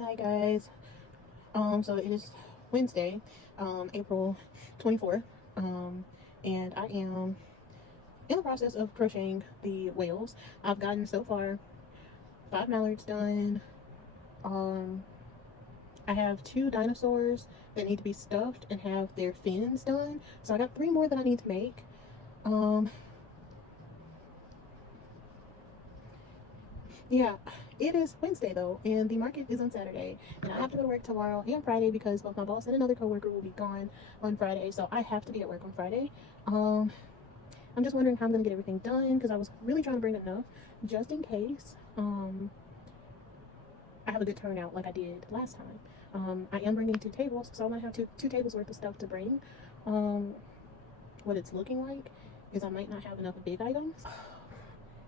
Hi guys. So it is Wednesday, April 24th. And I am in the process of crocheting the whales. I've gotten so far 5 mallards done. Um, I have 2 dinosaurs that need to be stuffed and have their fins done. So I got 3 more that I need to make. Um, Yeah, it is Wednesday though, and the market is on Saturday, and I have to go to work tomorrow and Friday because both my boss and another coworker will be gone on Friday, so I have to be at work on Friday. Um, I'm just wondering how I'm gonna get everything done because I was really trying to bring enough just in case. I have a good turnout like I did last time. I am bringing 2 tables, so I'm gonna have two tables worth of stuff to bring. Um, what it's looking like is I might not have enough big items.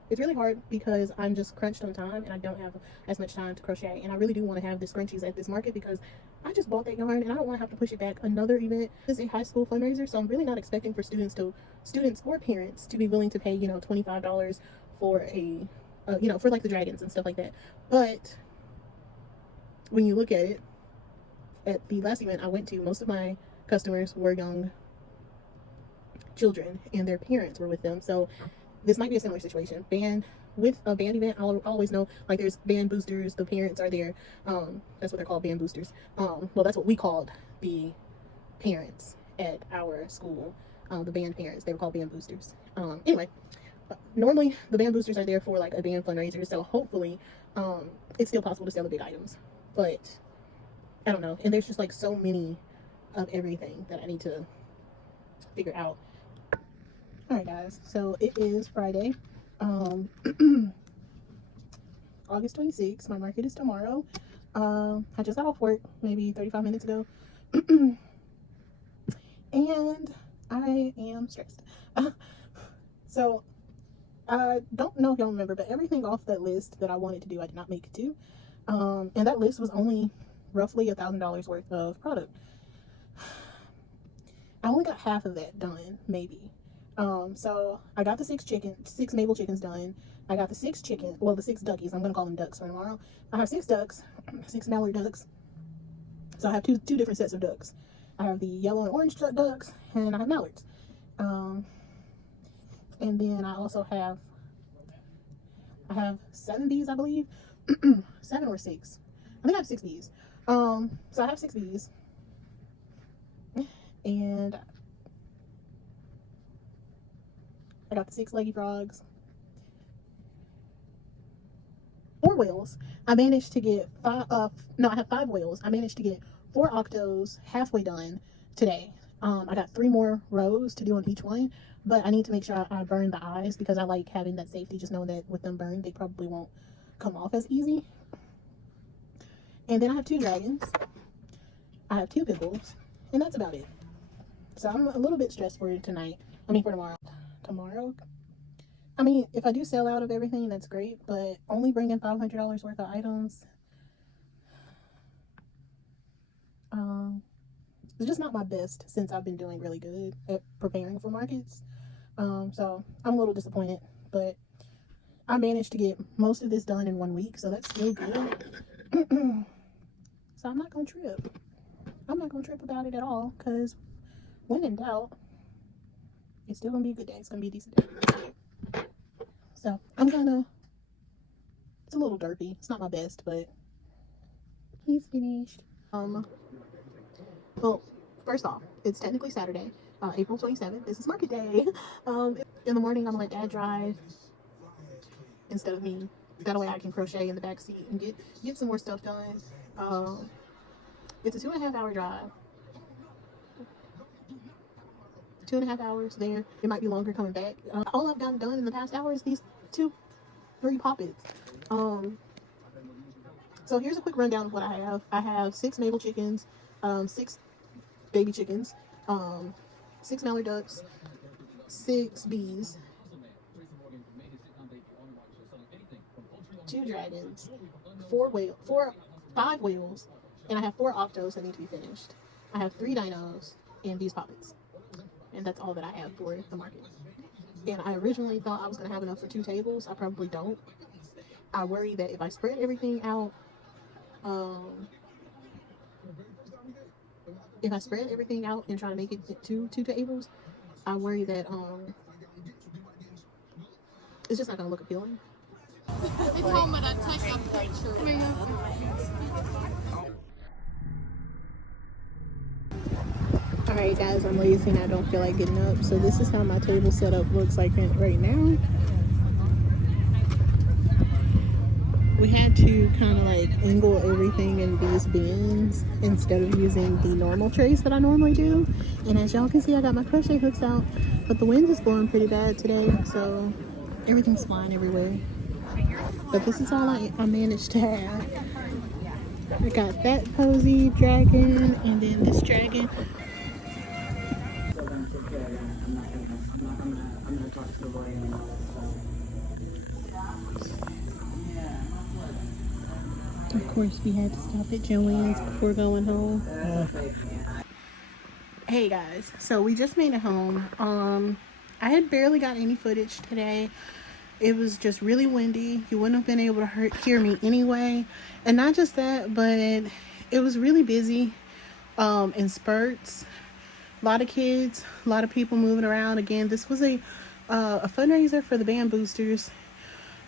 It's really hard because I'm just crunched on time and I don't have as much time to crochet, and I really do want to have the scrunchies at this market because I just bought that yarn and I don't want to have to push it back another event. This is a high school fundraiser, so I'm really not expecting for students or parents to be willing to pay $25 for a for like the dragons and stuff like that. But when you look at it, at the last event I went to, most of my customers were young children and their parents were with them, so this might be a similar situation. With a band event, I'll always know, like, there's band boosters, the parents are there. That's what they're called, band boosters. Well, that's what we called the parents at our school. The band parents, they were called band boosters. Anyway, normally the band boosters are there for like a band fundraiser, so hopefully it's still possible to sell the big items, but I don't know. And there's just like so many of everything that I need to figure out. All right, guys, so it is Friday, August 26th. My market is tomorrow. I just got off work maybe 35 minutes ago, and I am stressed. So I don't know if y'all remember, but everything off that list that I wanted to do, I did not make it to. And that list was only roughly $1,000 worth of product. I only got half of that done, maybe. So I got the six Mabel chickens done. I got the 6 duckies. I'm gonna call them ducks for tomorrow. I have 6 ducks, 6 mallard ducks. So I have two different sets of ducks. I have the yellow and orange ducks, and I have mallards. And then I have 7 bees, I believe. 7 or 6. I think I have 6 bees. So I have 6 bees, and I got the 6 leggy frogs, 4 whales. I managed to get 5. No, I have 5 whales. I managed to get 4 octos halfway done today. I got 3 more rows to do on each one, but I need to make sure I burn the eyes because I like having that safety, just knowing that with them burned, they probably won't come off as easy. And then I have 2 dragons. I have 2 pickles, and that's about it. So I'm a little bit stressed for tonight. I mean, for tomorrow. Tomorrow? I mean, if I do sell out of everything, that's great, but only bringing $500 worth of items, it's just not my best since I've been doing really good at preparing for markets. So I'm a little disappointed, but I managed to get most of this done in 1 week, so that's still good. So I'm not gonna trip. I'm not gonna trip about it at all, because when in doubt, it's still gonna be a good day. It's gonna be a decent day. So it's a little derpy. It's not my best, but he's finished. Well, first off, it's technically Saturday, April 27th. This is market day. In the morning, I'm gonna let Dad drive instead of me. That way I can crochet in the back seat and get some more stuff done. It's a 2.5 hour drive. 2.5 hours there. It might be longer coming back. All I've gotten done in the past hour is these 3 poppets. So here's a quick rundown of what I have. I have 6 Mabel chickens, 6 baby chickens, 6 mallard ducks, 6 bees, 2 dragons, 5 whales, and I have 4 octos that need to be finished. I have 3 dinos and these poppets, and that's all that I have for the market. And I originally thought I was gonna have enough for 2 tables. I probably don't. I worry that if I spread everything out, if I spread everything out and try to make it to two tables, I worry that it's just not gonna look appealing. They told me to take a picture. Alright guys, I'm lazy and I don't feel like getting up. So this is how my table setup looks like right now. We had to kind of like angle everything in these bins instead of using the normal trays that I normally do. And as y'all can see, I got my crochet hooks out, but the wind is blowing pretty bad today, so everything's flying everywhere. But this is all I managed to have. I got that posy dragon and then this dragon. Of course, we had to stop at Joanne's before going home. Hey guys, so we just made it home. I had barely got any footage today. It was just really windy. You wouldn't have been able to hear me anyway. And not just that, but it was really busy in spurts. A lot of kids, a lot of people moving around. Again, this was a fundraiser for the band boosters.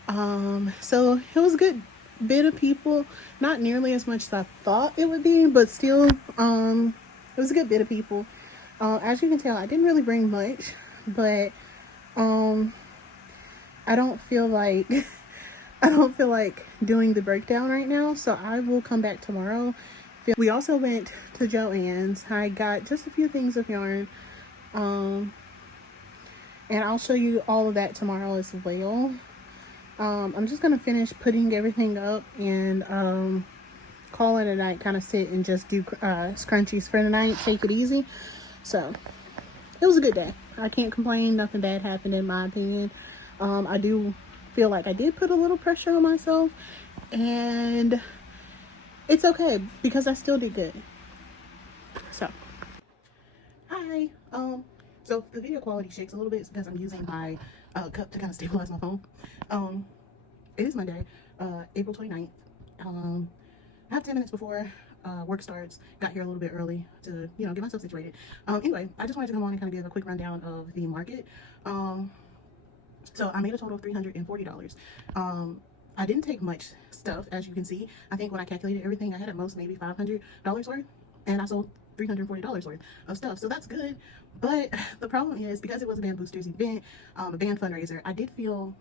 So it was a good bit of people. Not nearly as much as I thought it would be, but still, it was a good bit of people. As you can tell, I didn't really bring much, but I don't feel like doing the breakdown right now, so I will come back tomorrow. We also went to Joann's. I got just a few things of yarn, and I'll show you all of that tomorrow as well. I'm just gonna finish putting everything up and call it a night, kind of sit and just do scrunchies for the night, take it easy. So it was a good day. I can't complain. Nothing bad happened in my opinion. I do feel like I did put a little pressure on myself, and it's okay because I still did good. So hi. So if the video quality shakes a little bit, it's because I'm using my cup to kind of stabilize my phone. It is Monday, April 29th. I have 10 minutes before work starts. Got here a little bit early to, get myself situated. Anyway, I just wanted to come on and kind of give a quick rundown of the market. So I made a total of $340. I didn't take much stuff, as you can see. I think when I calculated everything, I had at most maybe $500 worth, and I sold $340 worth of stuff. So that's good. But the problem is, because it was a Band Boosters event, a band fundraiser, I did feel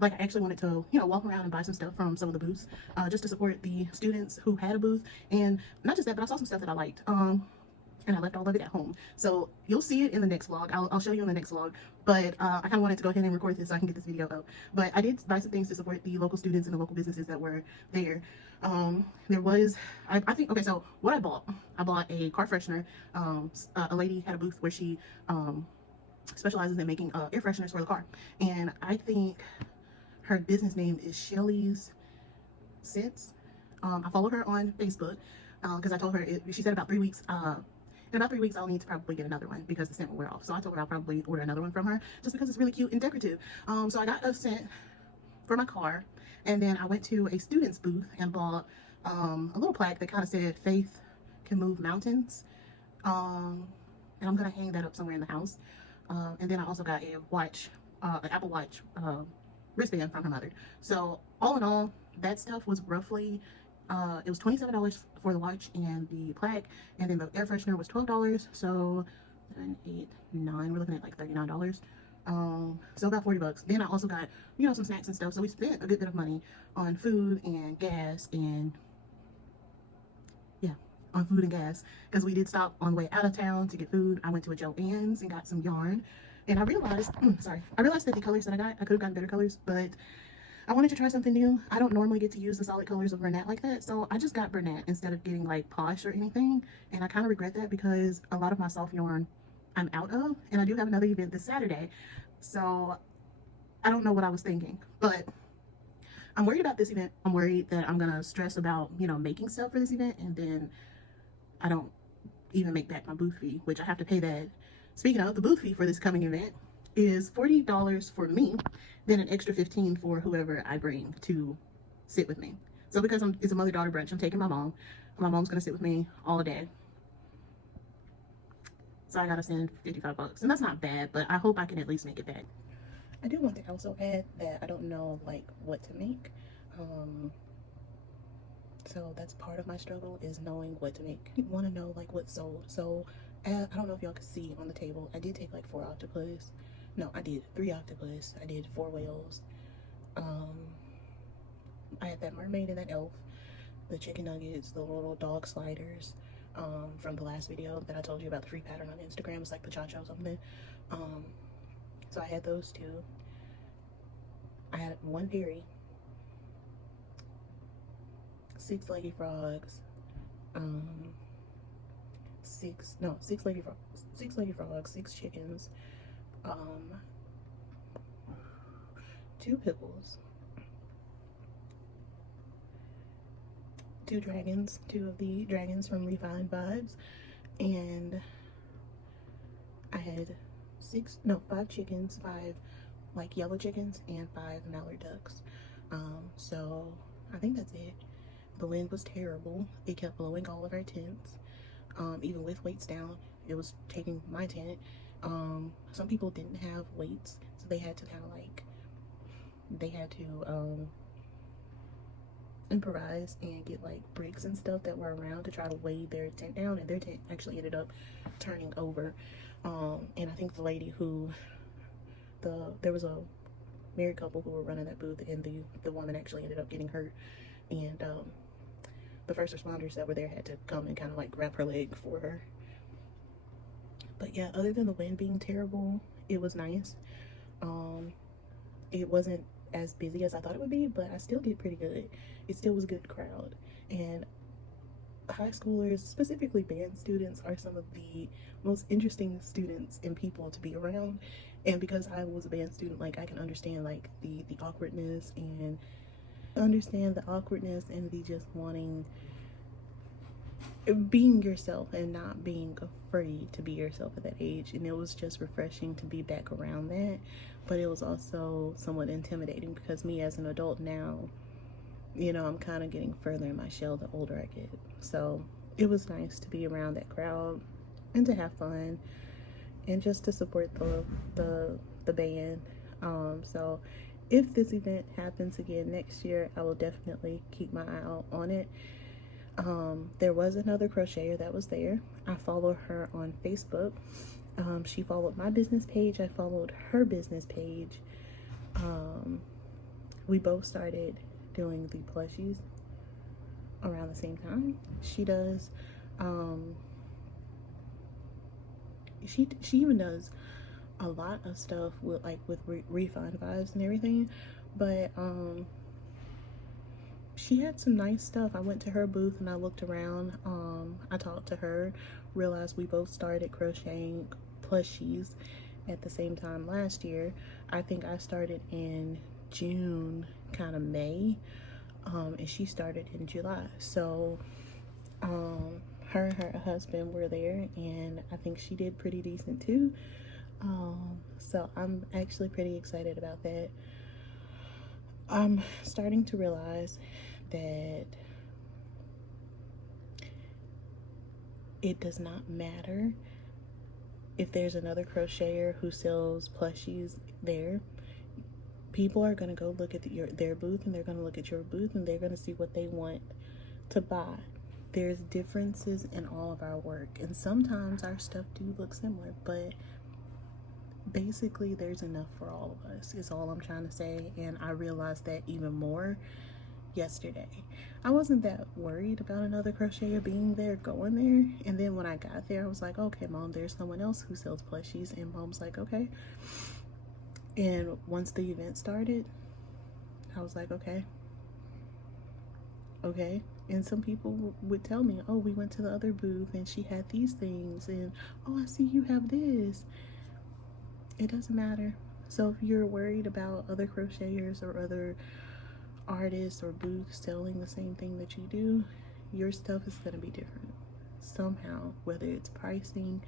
like I actually wanted to, walk around and buy some stuff from some of the booths, just to support the students who had a booth. And not just that, but I saw some stuff that I liked. And I left all of it at home. So you'll see it in the next vlog. I'll show you in the next vlog. But I kind of wanted to go ahead and record this so I can get this video up. But I did buy some things to support the local students and the local businesses that were there. There was, I think, okay, so what I bought a car freshener. A lady had a booth where she specializes in making air fresheners for the car. And I think her business name is Shelly's Scents. I follow her on Facebook because I told her, she said about 3 weeks, in about 3 weeks, I'll need to probably get another one because the scent will wear off. So I told her I'll probably order another one from her just because it's really cute and decorative. So I got a scent for my car, and then I went to a student's booth and bought a little plaque that kind of said "Faith can move mountains," and I'm gonna hang that up somewhere in the house. And then I also got a watch, an Apple Watch wristband from her mother. So all in all, that stuff was roughly. It was $27 for the watch and the plaque, and then the air freshener was $12. So 7, 8, 9. We're looking at like $39. So about $40. Then I also got, some snacks and stuff. So we spent a good bit of money on food and gas and on food and gas, because we did stop on the way out of town to get food. I went to a Joann's and got some yarn, and I realized, I realized that the colors that I got, I could have gotten better colors, but I wanted to try something new. I don't normally get to use the solid colors of Bernat like that, so I just got Bernat instead of getting like Posh or anything, and I kind of regret that because a lot of my soft yarn I'm out of, and I do have another event this Saturday, so I don't know what I was thinking, but I'm worried about this event. I'm worried that I'm gonna stress about, making stuff for this event, and then I don't even make back my booth fee, which I have to pay that. Speaking of, the booth fee for this coming event is $40 for me, then an extra $15 for whoever I bring to sit with me. So because it's a mother-daughter brunch, I'm taking my mom. My mom's gonna sit with me all day. So I gotta send $55, and that's not bad, but I hope I can at least make it back. I do want to also add that I don't know like what to make. So that's part of my struggle, is knowing what to make. I want to know like what sold. So I don't know if y'all can see on the table, I did take like 4 octopus. No, I did 3 octopus. I did 4 whales. I had that mermaid and that elf, the chicken nuggets, the little dog sliders, from the last video that I told you about, the free pattern on Instagram. It's like the cha-cha or something. So I had those 2. I had 1 fairy, 6 leggy frogs, 6 leggy frogs, 6 chickens, 2 pickles, 2 dragons, 2 of the dragons from Refined Vibes, and I had 5 chickens, 5 like yellow chickens, and 5 mallard ducks. So I think that's it. The wind was terrible. It kept blowing all of our tents. Even with weights down, it was taking my tent. Some people didn't have weights, so they had to kind of like, improvise and get like bricks and stuff that were around to try to weigh their tent down, and their tent actually ended up turning over. And I think the lady who, there was a married couple who were running that booth, and the woman actually ended up getting hurt, and the first responders that were there had to come and kind of like grab her leg for her. But yeah, other than the wind being terrible, it was nice. It wasn't as busy as I thought it would be, but I still did pretty good. It still was a good crowd, and high schoolers, specifically band students, are some of the most interesting students and people to be around. And because I was a band student, like I can understand like the awkwardness, and the just wanting, being yourself and not being afraid to be yourself at that age. And it was just refreshing to be back around that. But it was also somewhat intimidating, because me as an adult now, you know, I'm kind of getting further in my shell the older I get. So it was nice to be around that crowd and to have fun and just to support the band. So if this event happens again next year, I will definitely keep my eye out on it. There was another crocheter that was there. I follow her on Facebook. She followed my business page. I followed her business page. We both started doing the plushies around the same time. She does, she even does a lot of stuff with Refined Vibes and everything, but she had some nice stuff. I went to her booth and I looked around. I talked to her, realized we both started crocheting plushies at the same time last year. I think I started in June, kind of May, and she started in July. So her and her husband were there, and I think she did pretty decent too. So I'm actually pretty excited about that. I'm starting to realize that it does not matter if there's another crocheter who sells plushies there. People are going to go look at their booth, and they're going to look at your booth, and they're going to see what they want to buy. There's differences in all of our work, and sometimes our stuff do look similar, but basically there's enough for all of us is all I'm trying to say. And I realized that even more yesterday. I wasn't that worried about another crocheter being there, going there, and then when I got there, I was like, okay, Mom, there's someone else who sells plushies. And Mom's like, okay. And once the event started, I was like, okay. And some people would tell me, oh, we went to the other booth and she had these things, and oh, I see you have this. It doesn't matter. So if you're worried about other crocheters or other artists or booths selling the same thing that you do, your stuff is going to be different somehow, whether it's pricing,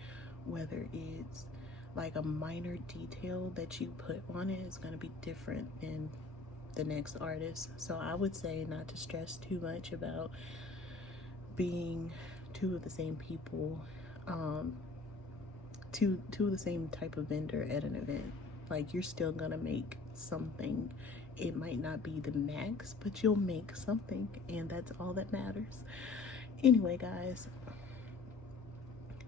whether it's like a minor detail that you put on it is going to be different than the next artist. So I would say not to stress too much about being two of the same people. to the same type of vendor at an event. Like, you're still gonna make something. It might not be the max, but you'll make something, and that's all that matters. Anyway, guys,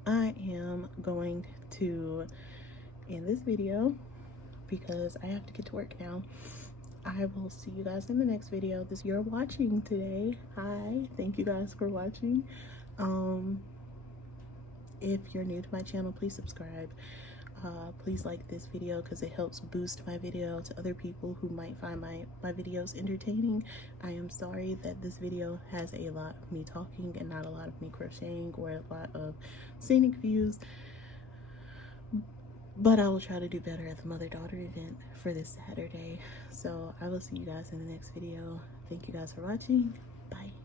I am going to end this video because I have to get to work now. I will see you guys in the next video. This you're watching today. Hi, thank you guys for watching. If you're new to my channel, please subscribe. Please like this video because it helps boost my video to other people who might find my videos entertaining. I am sorry that this video has a lot of me talking and not a lot of me crocheting or a lot of scenic views, but I will try to do better at the mother-daughter event for this Saturday. So I will see you guys in the next video. Thank you guys for watching. Bye.